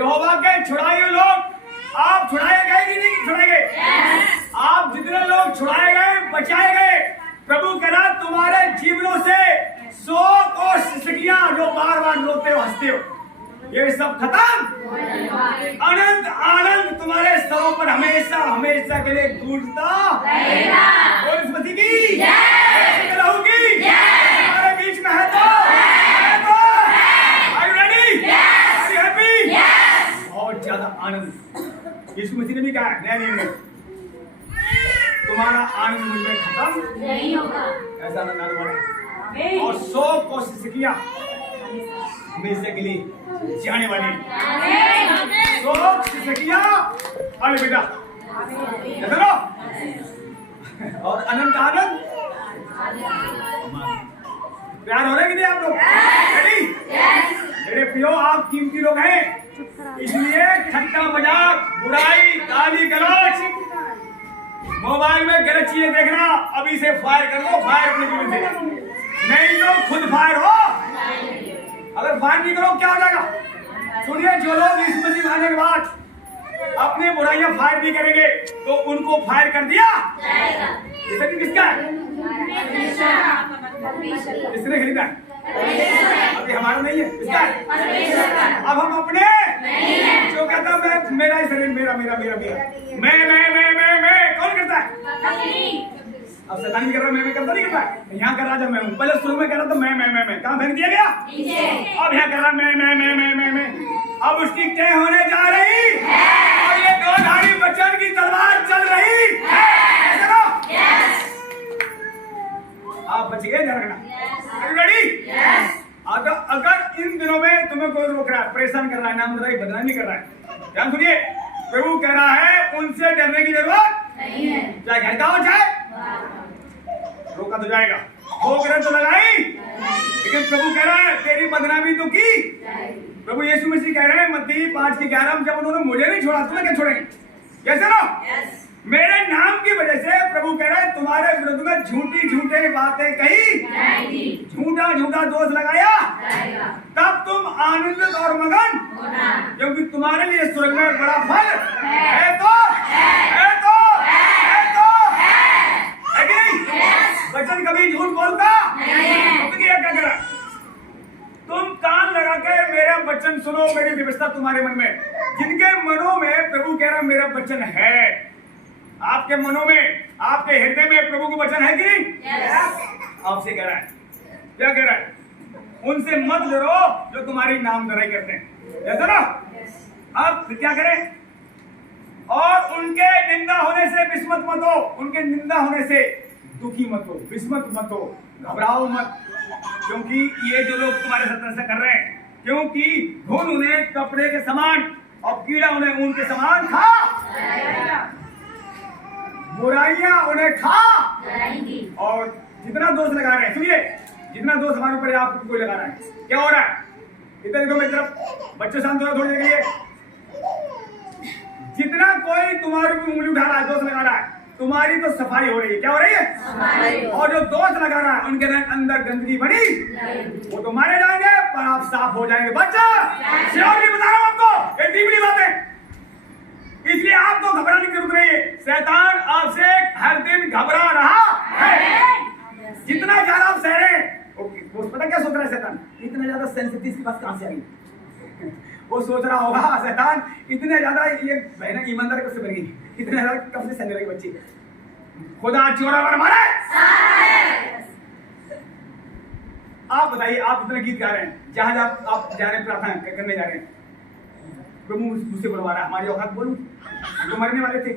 यहोवा के छुड़ाए हुए लोग, आप छुड़ाए गए कि नहीं छुड़ाए गए? आप जितने लोग छुड़ाए गए, बचाए गए, प्रभु करा तुम्हारे जीवनों से शोक और सिसकियां जो बार बार रोते हो, हंसते हो, ये सब खत्म। अनंत आनंद तुम्हारे स्तरों पर हमेशा हमेशा के लिए गूंजता रहेगा। और इस मसीह की रहूगी हमारे बीच में है तो Are you ready? Are you happy? बहुत ज्यादा आनंद यीशु मसीह ने भी कहा नया नियम में, तुम्हारा आनंद मुझ में खत्म नहीं होगा, ऐसा आनंद आने वाला, और शोक और सिसकियां हमेशा के लिए जाने वाली। शोक सिसकियां अरे बेटा देखो, और अनंत आनंद। प्यार हो रहे कि नहीं आप लोग? रेडी? मेरे प्रियो, आप कीमती लोग हैं, इसलिए ठट्टा मजाक, बुराई, गाली गलौज, मोबाइल में गलत चीजें देखना अभी से फायर कर लो, फायर अपने जीवन से, नहीं तो खुद फायर हो। अगर फायर नहीं करो क्या हो जाएगा? सुनिए, जो लोग इस मसीह आने के बाद अपने बुराइयां फायर नहीं करेंगे तो उनको फायर कर दिया जाएगा। किसका है? किसने खरीदा? अभी हमारा नहीं है, इसका है। अब हम अपने जो कहता मैं, मेरा ही शरीर, मेरा मेरा मेरा मेरा मैं कौन करता है? अब शैतान भी कर रहा, मैं करता नहीं करता है। यहाँ कर रहा जब मैं हूँ, पहले शुरू में कर रहा था मैं कहाँ फेंक दिया गया? अब यहाँ कर रहा मैं। अब उसकी तय होने जा रही और ये दोधारी वचन की तलवार चल रही है। आप बच गए, ध्यान रखना। रेडी? अगर इन दिनों में तुम्हें कोई रोक रहा है, परेशान कर रहा है, नाम बदनामी नहीं कर रहा है, ध्यान सुनिए, प्रभु कह रहा है उनसे डरने की जरूरत नहीं है। चाहे घर का हो, चाहे रोका तो जाएगा, ठोकरें तो लगाई, लेकिन प्रभु कह रहा है तेरी बदनामी तो की। प्रभु यीशु मसीह कह रहे हैं मत्ती 5:11, जब उन्होंने मुझे नहीं छोड़ा तुम्हें क्या छोड़ेंगे? कैसे ना? मेरे नाम की वजह से प्रभु कह रहे हैं तुम्हारे विरुद्ध में झूठी बातें कही, झूठा दोष लगाया, तब तुम आनंदित और मगन, क्योंकि तुम्हारे लिए स्वर्ग में बड़ा फल है तो है कि नहीं? वचन कभी झूठ बोलता नहीं। क्या कर रहा? तुम कान लगा के मेरा वचन सुनो, मेरी व्यवस्था तुम्हारे मन में, जिनके मनों में प्रभु कह रहा मेरा वचन है, आपके मनों में, आपके हृदय में प्रभु का वचन है कि नहीं? आपसे कह रहा है, क्या कह रहा है? उनसे मत डरो जो तुम्हारी नामधराई करते हैं, ऐसा ना? अब क्या करें? और उनके निंदा होने से विस्मत मत हो, उनके निंदा होने से दुखी मत हो, विस्मत मत हो, घबराओ मत, क्योंकि ये जो लोग तुम्हारे साथ ऐसा कर रहे हैं, क्योंकि घुन उन्हें कपड़े के समान और कीड़ा उन्हें ऊन के समान खा, बुराइयां उन्हें खा, और जितना दोष लगा रहे हैं, सुनिए, जितना दोष हमारे ऊपर आपको कोई लगा रहा है, क्या हो रहा है? इधर देखो मेरी तरफ, बच्चे शांत हो, थोड़ी देर के लिए। जितना कोई तुम्हारे ऊपर उंगली उठा रहा है, दोष लगा रहा है, तुम्हारी तो सफाई हो रही है। क्या हो रही है? और जो दोष लगा रहा है उनके अंदर गंदगी बनी, वो तो मारे जाएंगे पर आप साफ हो जाएंगे। बच्चा श्योरली बता रहा हूं आपको, ये डीपली बात है, इसलिए आपको घबराने की जरूरत नहीं है। शैतान आपसे हर दिन घबरा रहा है, जितना ज्यादा आप सह रहे हैं। वो पता क्या सोच रहा है शैतान? इतना ज्यादा सेंसिटिव की बात कहां से आई? वो सोच रहा होगा शैतान इतने ज्यादा ये बहना ईमानदार कब से बन गई, इतने ज्यादा कब से सहने लगी बच्ची, खुदा चोरा पर मारे। आप बताइए, आप इतना गीत गा रहे हैं, जहां आप जा रहे हैं, प्रार्थना करने जा रहे हैं, प्रभु मुझसे बुलवा रहा है, हमारी औकात बोलूं, जो मरने वाले थे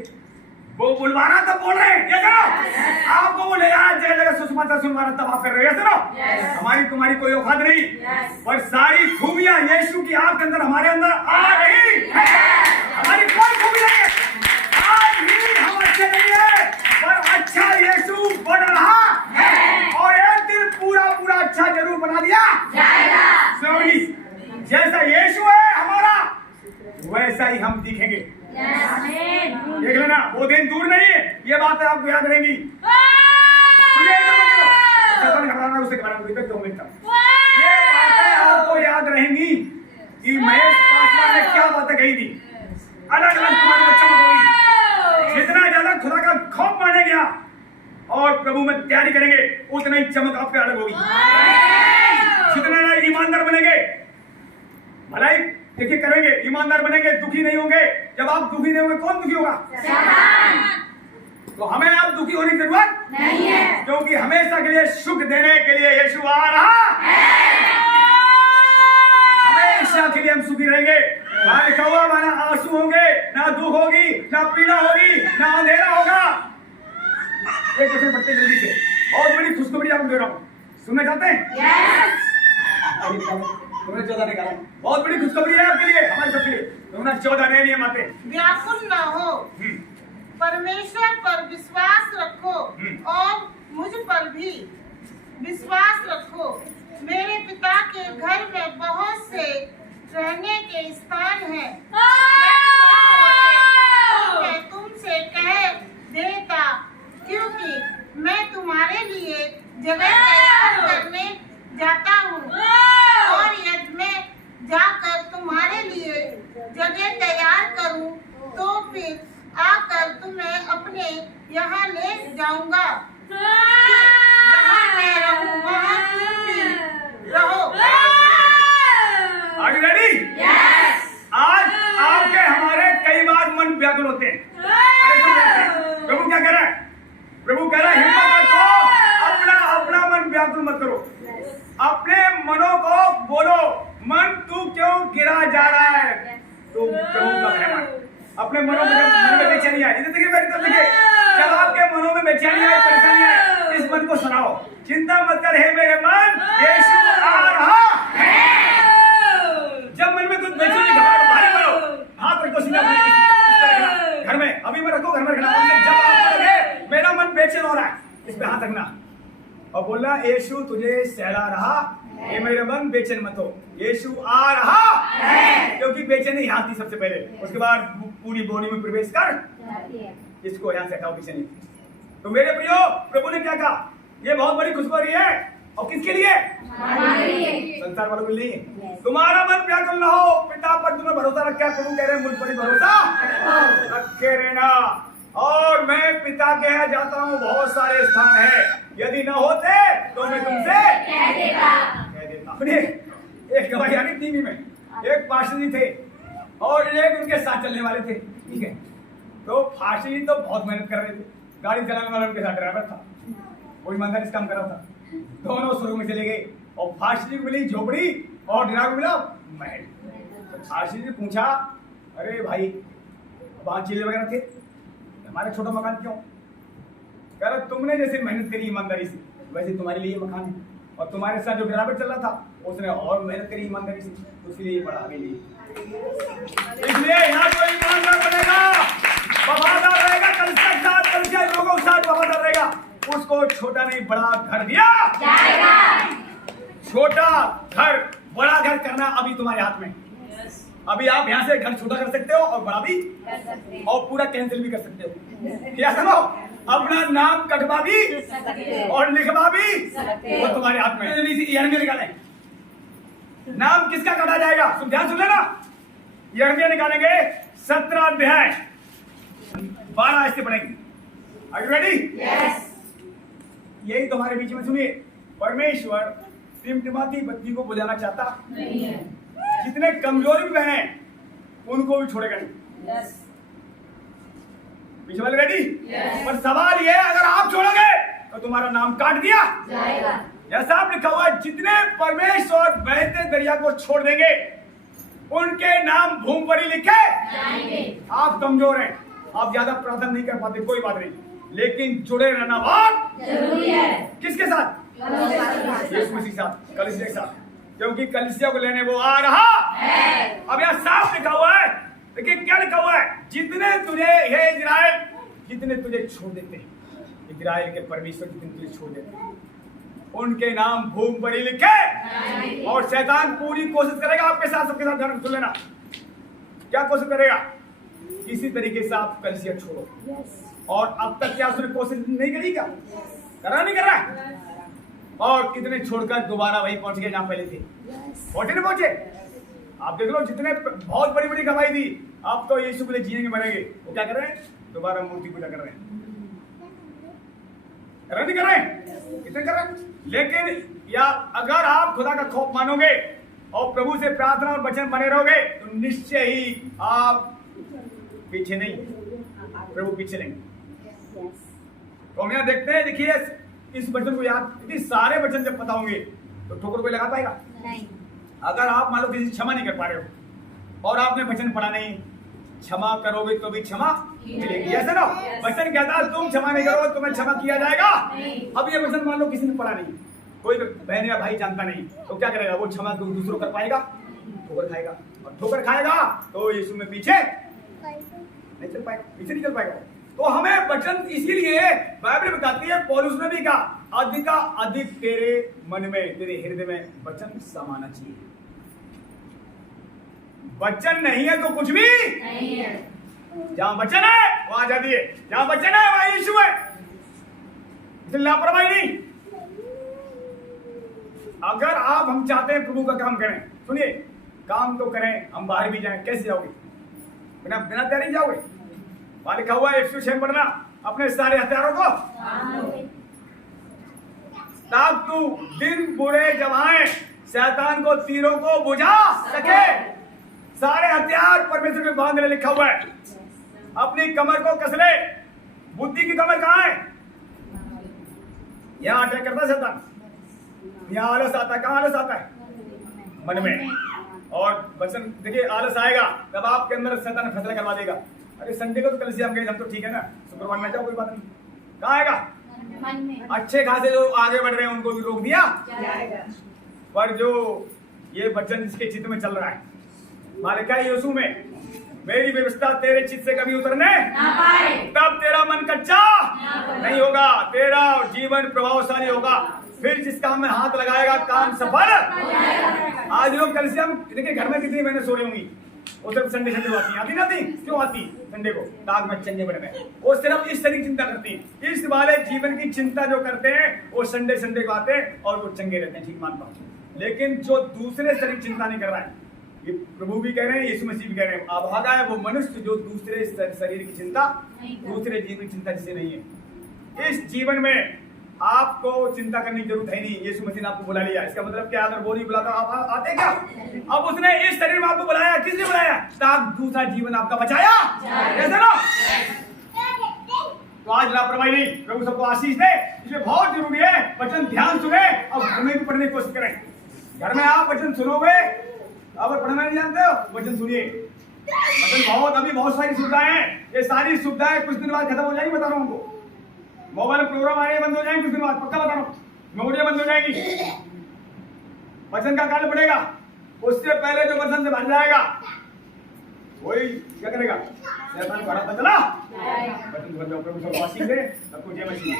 वो बुलवाना तब बोल रहे हैं, ये करो। आपको वो ले जाना जगह जगह सुषमाचार सुनवाना तब आप कर रहे हो, ये करो। हमारी तुम्हारी कोई औकात नहीं, पर सारी खूबियां यीशु की आपके अंदर, हमारे अंदर आ रही है। हमारी कोई खूबी नहीं है, आज भी हम अच्छे नहीं है, पर अच्छा यीशु बन रहा है, और एक दिन पूरा पूरा अच्छा जरूर बना दिया जाएगा। जैसा यीशु है हमारा, वैसा ही हम दिखेंगे। देख लेना, वो दिन दूर नहीं है, ये बात आपको याद रहेगी। ये बातें आपको याद रहेंगी कि महेश पासवान ने क्या बातें कही थी, अलग अलग तुम्हारे में चमक होगी। जितना ज्यादा खुदा का खौफ माने गया और प्रभु में तैयारी करेंगे, उतना ही चमक आप पे अलग होगी। जितना ज्यादा ईमानदार बनेंगे, भलाई देखिए करेंगे, ईमानदार बनेंगे, दुखी नहीं होंगे। जब आप दुखी नहीं होंगे, कौन दुखी होगा? तो हमें अब दुखी होने की जरूरत नहीं है, क्योंकि हमेशा के लिए सुख देने के लिए यीशु आ रहा है। हमेशा के लिए हम सुखी रहेंगे। वहां लिखा हुआ, ना आंसू होंगे, ना दुख होगी, ना पीड़ा होगी, ना अंधेरा होगा। एक दूसरे पट्टे जल्दी से, बहुत बड़ी खुशखबरी आपको दे रहा हूँ, सुनना चाहते हैं? तुमने 14 निकाला, बहुत बड़ी खुशखबरी है आपके लिए, हमारे सबके लिए। तुमने 14 नए नियम आते। व्याकुल न हो, परमेश्वर पर विश्वास रखो और मुझ पर भी विश्वास रखो। मेरे पिता के घर में बहुत से रहने के स्थान हैं। मैं तुमसे कह देता, क्योंकि मैं तुम्हारे लिए जगह तैयार करने जाता हूँ। और यदि मैं जाकर तुम्हारे लिए जगह तैयार करूँ, तो फिर आकर तुम्हें अपने यहाँ ले जाऊंगा। जहाँ मैं रहूँ, वहाँ तुम भी रहो। Are you ready? Yes. आज आपके हमारे कई बार मन व्याकुल होते हैं। प्रभु क्या कह रहा है? प्रभु कह रहा है, हिम्मत रखो, अपना अपना मन व्याकुल मत करो। अपने मनों को बोलो, मन तू क्यों गिरा जा रहा है? तो प्रभु का मेहमान अपने मनों में, मन में बेचैनी आए, इधर देखिए, मेरी तरफ देखिए, जब आपके मनों में बेचैनी आए, परेशानी आए, इस मन को सुनाओ, चिंता मत कर हे मेरे मन, यीशु आ रहा है। जब मन में कुछ बेचैनी घबराहट भारी पड़ो, हाथ रखो सीधे अपने इस तरह घर में, अभी में रखो, घर में रखना। जब आप कहोगे मेरा मन बेचैन हो रहा है, इस पे हाथ रखना और बोलना, यीशु तुझे सहला रहा, ये मेरे मन बेचैन मत हो, यीशु आ रहा है। क्योंकि बेचैनी यहाँ थी सबसे पहले, उसके बाद पूरी बॉडी में प्रवेश कर, इसको यहाँ से हटाओ, पीछे नहीं। तो मेरे प्रियो, प्रभु ने क्या कहा? ये बहुत बड़ी खुशखबरी है, और किसके लिए? संसार वालों के लिए। तुम्हारा मन व्याकुल न हो, पिता पर तुम्हें भरोसा रखा है। प्रभु कह रहे हैं, मुझ पर भरोसा रखे रहना। और मैं पिता के यहाँ जाता हूँ, बहुत सारे स्थान है, यदि न होते तो मैं तुमसे कह देता। एक गवाही आ रही टीवी में, एक पास्टर जी थे और एक उनके साथ चलने वाले थे, ठीक है। तो पास्टर जी तो बहुत मेहनत कर रहे थे, गाड़ी चलाने वाला उनके साथ ड्राइवर था, वो ईमानदारी से काम कर रहा था। दोनों शुरू में चले गए और पास्टर जी को मिली झोपड़ी और ड्राइवर को मिला महल। तो पास्टर जी ने पूछा, अरे भाई वहां चीले वगैरह थे, हमारे छोटा मकान क्यों? कह रहा, तुमने जैसे मेहनत करी ईमानदारी से, वैसे तुम्हारे लिए मकान है, और तुम्हारे साथ जो ड्राइवर चल रहा था उसने और मेहनत करी ईमानदारी से, उसके बड़ा आगे लिए। इसलिए यहाँ कोई ईमानदार बनेगा, वफादार रहेगा, कलिसिया के साथ, कलिसिया लोगों के साथ वफादार रहेगा, उसको छोटा नहीं बड़ा घर दिया जाएगा। छोटा घर बड़ा घर करना अभी तुम्हारे हाथ में। अभी आप यहाँ से घर छोटा कर सकते हो और बड़ा भी कर सकते हो, और पूरा कैंसिल भी कर सकते हो। क्या करो? अपना नाम कटवा भी और लिखवा भी, वो तुम्हारे हाथ में। यिर्मयाह निकालें, नाम किसका कटा जाएगा? ध्यान सुन लेना, यिर्मयाह निकालेंगे 17 अध्याय 12 आयत से पढ़ेंगे। Are you ready? यस। यही तुम्हारे बीच में सुनिए, परमेश्वर टिमटिमाती बत्ती को बुझाना चाहता नहीं है। जितने कमजोरी में हैं उनको भी छोड़ेगा नहीं। yes. पीछे वाले रेडी? yes. पर सवाल ये है, अगर आप छोड़ोगे तो तुम्हारा नाम काट दिया जाएगा। जैसा आप लिखा हुआ है, जितने परमेश्वर बहते दरिया को छोड़ देंगे उनके नाम भूमि पर ही लिखे जाएंगे। आप कमजोर हैं, आप ज्यादा प्रार्थना नहीं कर पाते, कोई बात नहीं, लेकिन जुड़े रहना बहुत जरूरी है। किसके साथ? यीशु मसीह के साथ, कलीसिया के साथ, क्योंकि कलीसिया को लेने वो आ रहा है। अब यहाँ साफ लिखा हुआ है, देखिए क्या लिखा हुआ है, जितने तुझे हे इजराइल, जितने तुझे छोड़ देते हैं, इजराइल के परमेश्वर जितने तुझे छोड़ देते हैं, उनके नाम भूमि पर ही लिखे। और शैतान पूरी कोशिश करेगा आपके साथ, सबके साथ ध्यान सुन लेना, क्या कोशिश करेगा? किसी तरीके से आप कलीसिया छोड़ो। और अब तक क्या उसने कोशिश नहीं करी? क्या कर रहा, नहीं कर रहा? और कितने छोड़कर दोबारा वही पहुंच गए जहां पहले थे। पहुंचे नहीं पहुंचे? आप देख लो जितने बहुत बड़ी बड़ी गवाही दी, आप तो यीशु के लिए जिएंगे मरेंगे, वो क्या कर रहे हैं? दोबारा मूर्ति पूजा कर रहे हैं, नहीं कर रहे हैं, इतने कर रहे हैं। लेकिन या अगर आप खुदा का खौफ मानोगे और प्रभु से प्रार्थना और वचन बने रहोगे तो निश्चय ही आप पीछे नहीं, प्रभु पीछे नहीं। तो हम यहाँ देखते हैं, देखिए इस वचन को याद, यदि सारे वचन जब पता होंगे तो ठोकर कोई लगा पाएगा नहीं। अगर आप मान लो किसी क्षमा नहीं कर पा रहे हो और आपने वचन पढ़ा नहीं, क्षमा करोगे तो भी क्षमा मिलेगी, ऐसा ना? वचन कहता है तुम क्षमा नहीं करोगे तुम्हें क्षमा किया जाएगा। अब ये वचन मान लो किसी ने पढ़ा नहीं, कोई बहन या भाई जानता नहीं, तो क्या करेगा? वो क्षमा दूसरों कर पाएगा? ठोकर खाएगा, और ठोकर खाएगा तो यीशु में पीछे नहीं चल पाएगा, पीछे नहीं चल पाएगा। तो हमें वचन इसीलिए बाइबल बताती है, पौलुस ने भी कहा अधिक तेरे मन में, तेरे हृदय में वचन समाना चाहिए। वचन नहीं है तो कुछ भी नहीं है। जहां वचन है वहां आजादी है, जहां वचन है वहां यीशु है, इसलिए लापरवाही नहीं। अगर हम चाहते हैं प्रभु का काम करें, सुनिए, काम तो करें, हम बाहर भी जाएं, कैसे जाओगे? बिना तैयारी जाओगे? वहां लिखा हुआ है 106 पढ़ना, अपने सारे हथियारों को ताकि तू दिन बुरे जब आए शैतान को तीरों को बुझा सके। सारे हथियार परमेश्वर के बांधने लिखा हुआ है। अपनी कमर को कस ले। बुद्धि की कमर कहाँ है? यहाँ अटैक करता है शैतान, यहाँ आलस आता है। कहाँ आलस आता है? मन में। और वचन देखिए, आलस आएगा तब आपके अंदर शैतान फैसला करवा देगा, अरे संडे को तो कल से हम गए, हम तो ठीक है ना, शुक्रवार में जाओ, कोई बात नहीं। कहाँ आएगा? मन में। अच्छे खासे जो आगे बढ़ रहे हैं उनको भी रोक दिया जाएगा, पर जो ये वचन जिसके चित्त में चल रहा है, मालिका यीशु में, मेरी व्यवस्था तेरे चित्त से कभी उतरने ना पाए, तब तेरा मन कच्चा नहीं होगा, तेरा जीवन प्रभावशाली होगा। फिर जिस काम में हाथ लगाएगा काम सफल। आज लोग कल से हम देखिए, घर में कितनी महीने सो रही होंगी, वो सिर्फ संडे आती ना थी, क्यों आती? संडे को ताक में चंगे बने में, वो सिर्फ इस तरह की चिंता करती हैं। इस वाले जीवन की चिंता जो करते हैं वो संडे को आते हैं और वो चंगे रहते हैं, ठीक मानता हूँ। लेकिन जो दूसरे शरीर चिंता नहीं कर रहा है, ये प्रभु भी कह रहे हैं, यीशु मसीह भी कह रहे हैं, अभागा है वो मनुष्य जो दूसरे शरीर की चिंता, दूसरे जीवन की चिंता जिसे नहीं है। इस जीवन में आपको चिंता करने की जरूरत है नहीं, यीशु मसीह ने आपको बुला लिया। इसका मतलब क्या? अगर वो नहीं बुलाता आप आते क्या? अब उसने इस शरीर में आपको बुलाया, किसने बुलाया? ताकि दूसरा जीवन आपका बचाया, ऐसा ना? तो आज लापरवाही नहीं, प्रभु सबको आशीष दे। इसलिए बहुत जरूरी है वचन ध्यान सुने और घर में भी पढ़ने की कोशिश करें। घर में आप वचन सुनोगे, अगर पढ़ना नहीं जानते हो वचन सुनिए। वचन अभी बहुत सारी सुविधाएं हैं, ये सारी सुविधाएं कुछ दिन बाद खत्म हो जाएगी, बता रहा हूँ उनको। मोबाइल में प्रोग्राम आने बंद हो जाएंगे कुछ दिन बाद, पक्का बता रहा हूँ, मेमोरियां बंद हो जाएगी। वचन का काल पड़ेगा, उससे पहले जो वचन से भर जाएगा वही क्या करेगा? शैतान का रास्ता चला, वचन भर जाओ। प्रभु सबको आशीष दे, सबको जय मसीह।